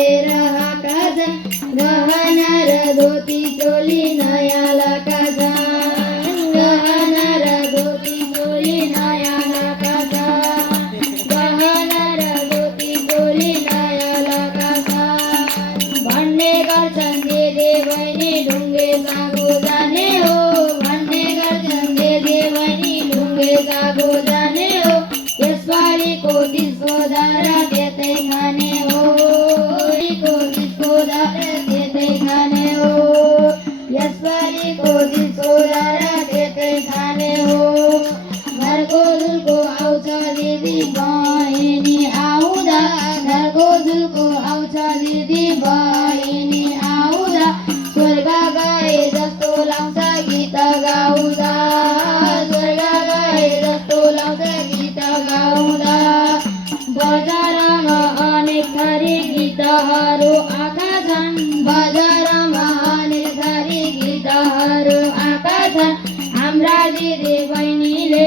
हाका छन् गहना र धोती चोली नयाँ लाका छन् गहना र धोती चोली नयाँ लाका छन् गहना र धोती चोली नयाँ लाका छन् भन्ने गर्छन् दिदी बहिनी ढुङ्गे सागो जाने हो। भन्ने गर्छन् दिदी बहिनी ढुङ्गे सागो जाने हो। यसपालिको दिसको धारा झुलको आउँछ दिदी बहिनी आउँदा घरको झुलको आउँछ दिदी बहिनी आउँदा स्वर्ग गए जस्तो लाउँछ गीत गाउँदा। स्वर्ग गए जस्तो लाउँछ गीत गाउँदा। बजारमा अनेक थरी गीतहरू आएका छन्। बजारमा अनेक थरी गीतहरू आएका छन्। हाम्रा दिदी बहिनीले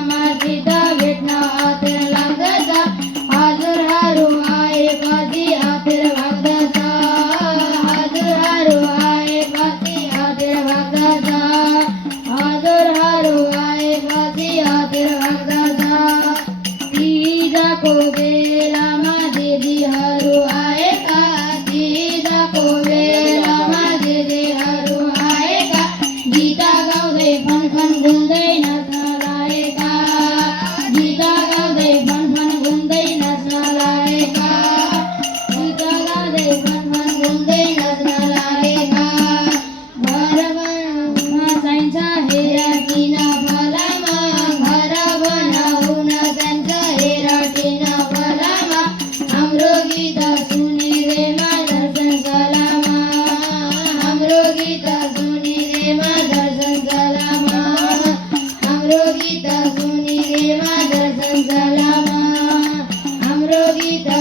तिजको बेलामा दिदीहरू आएका तिजको बेलामा आएका गीत गाउँदै घुम्दै नाच्न गीत गाउँदै फन फन घुम्दै गीत गाउँदै Afrodita.